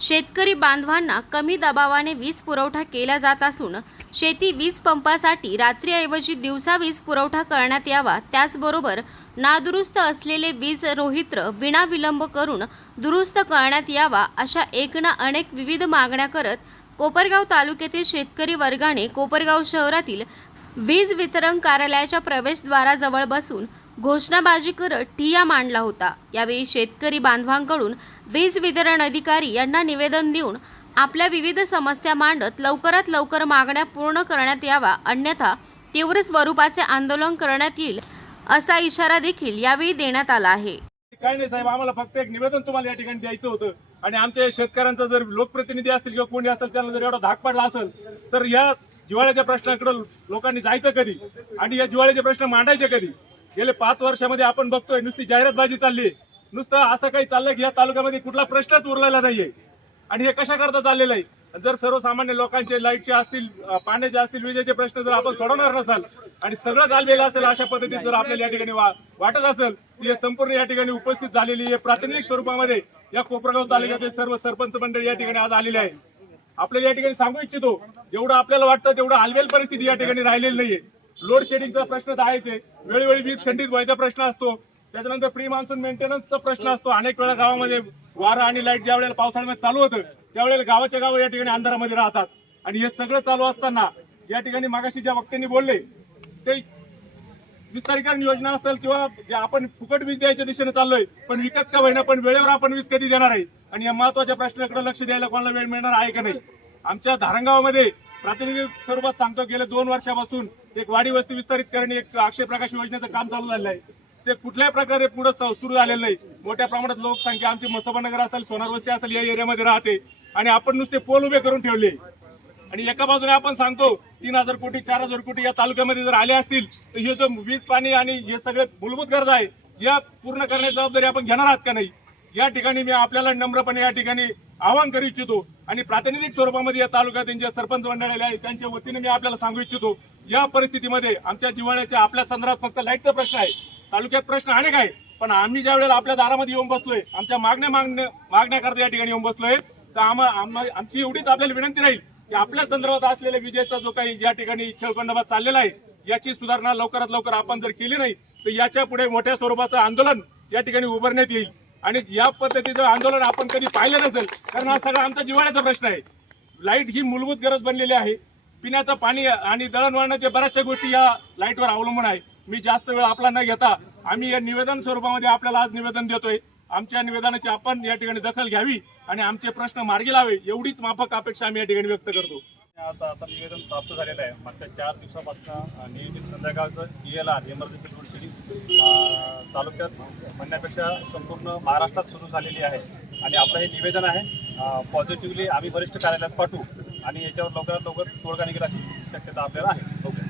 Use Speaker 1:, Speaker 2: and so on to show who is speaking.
Speaker 1: शेतकरी
Speaker 2: बांधवांना कमी दबावाने वीज पुरवठा केला जात असून शेती वीज पंपासाठी रात्रीऐवजी दिवसा वीज पुरवठा करण्यात यावा. त्याचबरोबर नादुरुस्त असलेले वीज रोहित्र विनाविलंब करून दुरुस्त करण्यात यावा अशा एक ना अनेक विविध मागण्या करत कोपरगाव तालुक्यातील शेतकरी वर्गाने कोपरगाव शहरातील वीज वितरण कार्यालयाच्या प्रवेशद्वाराजवळ बसून घोषणाबाजी करत ठिया मांडला होता. यावेळी शेतकरी बांधवांकडून वीज वितरण अधिकारी यांना निवेदन देऊन आपल्या विविध समस्या मांडत लवकरात लवकर मागण्या पूर्ण करण्यात यावा अन्यथा तीव्र स्वरूपाचे आंदोलन करण्यात येईल असा इशारा देखील यावेळी देण्यात आला आहे.
Speaker 3: काय नाही साहेब आम्हाला फक्त एक निवेदन तुम्हाला या ठिकाणी द्यायचं होतं. आणि आमच्या शेतकऱ्यांचा जर लोकप्रतिनिधी असतील किंवा कोणी असेल त्यांना जर एवढा धाक पडला असेल तर या जिवाळ्याच्या प्रश्नाकडे लोकांनी जायचं कधी? आणि या जिवाळ्याचे प्रश्न मांडायचे कधी? गेले पाच वर्षामध्ये आपण बघतोय नुसती जाहिरातबाजी चालली नुसतं असं काही चाललंय की या तालुक्यामध्ये कुठला प्रश्नच उरलेला नाहीये. आणि हे कशा करता चाललेलं आहे? जर सर्वसामान्य लोकांचे लाईटचे असतील पाण्याचे असतील विजेचे प्रश्न जर आपण सोडवणार नसाल आणि सगळं चाललेलं असेल अशा पद्धतीत जर आपल्याला या ठिकाणी वा- वाटत असेल हे संपूर्ण या ठिकाणी उपस्थित झालेली आहे प्रातिनिधिक स्वरूपामध्ये या कोपरगाव तालुक्यातील सर्व सरपंच मंडळी या ठिकाणी आज आलेले आहे आपल्याला या ठिकाणी सांगू इच्छितो जेवढं आपल्याला वाटतं तेवढं आलवेल परिस्थिती या ठिकाणी राहिलेली नाहीये. लोड शेडिंगचा प्रश्न तर आहेच आहे. वेळोवेळी वीज खंडित व्हायचा प्रश्न असतो. त्याच्यानंतर प्री मान्सून मेंटेनन्सचा प्रश्न असतो. अनेक वेळा गावामध्ये वारा आणि लाइट ज्या वेळेला पावसाळ्यामध्ये चालू होतं त्यावेळेला गावाच्या गाव या ठिकाणी अंधारामध्ये राहतात. आणि हे सगळं चालू असताना या ठिकाणी मागाशी ज्या वक्त्यांनी बोलले ते विस्तारीकरण योजना असेल किंवा जे आपण फुकट वीज द्यायच्या दिशेने चाललोय पण विकत का होईना पण वेळेवर आपण वीज कधी देणार आहे? आणि या महत्त्वाच्या प्रश्नाकडे लक्ष द्यायला कोणाला वेळ मिळणार आहे का नाही? आमच्या धारणगावामध्ये प्रातिनिधिक स्वरूपात सांगतो गेल्या दोन वर्षापासून एक वाडी वस्ती विस्तारित करणे एक अक्षय प्रकाश योजनेचं काम चालू झालेलं आहे. ते कुठल्याही प्रकारे पुढे सुरू झालेलं नाही. मोठ्या प्रमाणात लोकसंख्या आमची मसोबानगर असेल सोनारवस्ती असेल या एरियामध्ये राहते. आणि आपण नुसते पोल उभे करून ठेवले. आणि एका बाजूने आपण सांगतो तीन हजार कोटी चार हजार कोटी या तालुक्यामध्ये जर आले असतील तर हे जो वीज पाणी आणि हे सगळे मूलभूत गरजा आहे या पूर्ण करण्याची जबाबदारी आपण घेणार आहात का नाही? या ठिकाणी मी आपल्याला नम्रपणे या ठिकाणी आवाहन करू इच्छितो. आणि प्रातिनिधिक स्वरूपामध्ये या तालुक्यातील जे सरपंच मंडळाले आहे त्यांच्या वतीने मी आपल्याला सांगू इच्छितो या परिस्थितीमध्ये आमच्या जिव्हाळ्याच्या आपल्या संदर्भात फक्त लाईटचा प्रश्न आहे. तालुक्यात प्रश्न अनेक आहे पण आम्ही ज्या वेळेला आपल्या दारामध्ये येऊन बसलोय आमच्या मागण्या मागण्या मागण्याकरता या ठिकाणी येऊन बसलोय तर आम्हा आमची एवढीच आपल्याला विनंती राहील की आपल्या संदर्भात असलेल्या विजयाचा जो काही या ठिकाणी खेळखंडोबा चाललेला आहे याची सुधारणा लवकरात लवकर आपण जर केली नाही तर याच्यापुढे मोठ्या स्वरूपाचं आंदोलन या ठिकाणी उभारण्यात येईल. आणि या पद्धतीचं आंदोलन आपण कधी पाहिलं नसेल कारण हा सगळा आमचा जिव्हाळ्याचा प्रश्न आहे. लाइट ही मूलभूत गरज बनलेली आहे. पिण्याचं पाणी आणि दळणवळणाच्या बऱ्याचशा गोष्टी या लाईटवर अवलंबून आहे. मी जास्त वेळ आपला न घेता आम्ही या निवेदन स्वरूपामध्ये आपल्याला आज निवेदन देतोय. आमच्या निवेदनाची आपण या ठिकाणी दखल घ्यावी आणि आमचे प्रश्न मार्गी लावे एवढीच माफक अपेक्षा आम्ही या ठिकाणी व्यक्त करतो.
Speaker 4: आता आता निवेदन प्राप्त झालेलं आहे. मागच्या चार दिवसापासून नियोजित संध्याकाळचं E L R emergency load shedding तालुक्यात म्हणण्यापेक्षा संपूर्ण महाराष्ट्रात सुरू झालेली आहे. आणि आपलं हे निवेदन आहे पॉझिटिव्हली आम्ही वरिष्ठ कार्यालयात पाठवू आणि याच्यावर लवकरात लवकर तोडगा निघण्याची शक्यता आपल्याला आहे. ओके.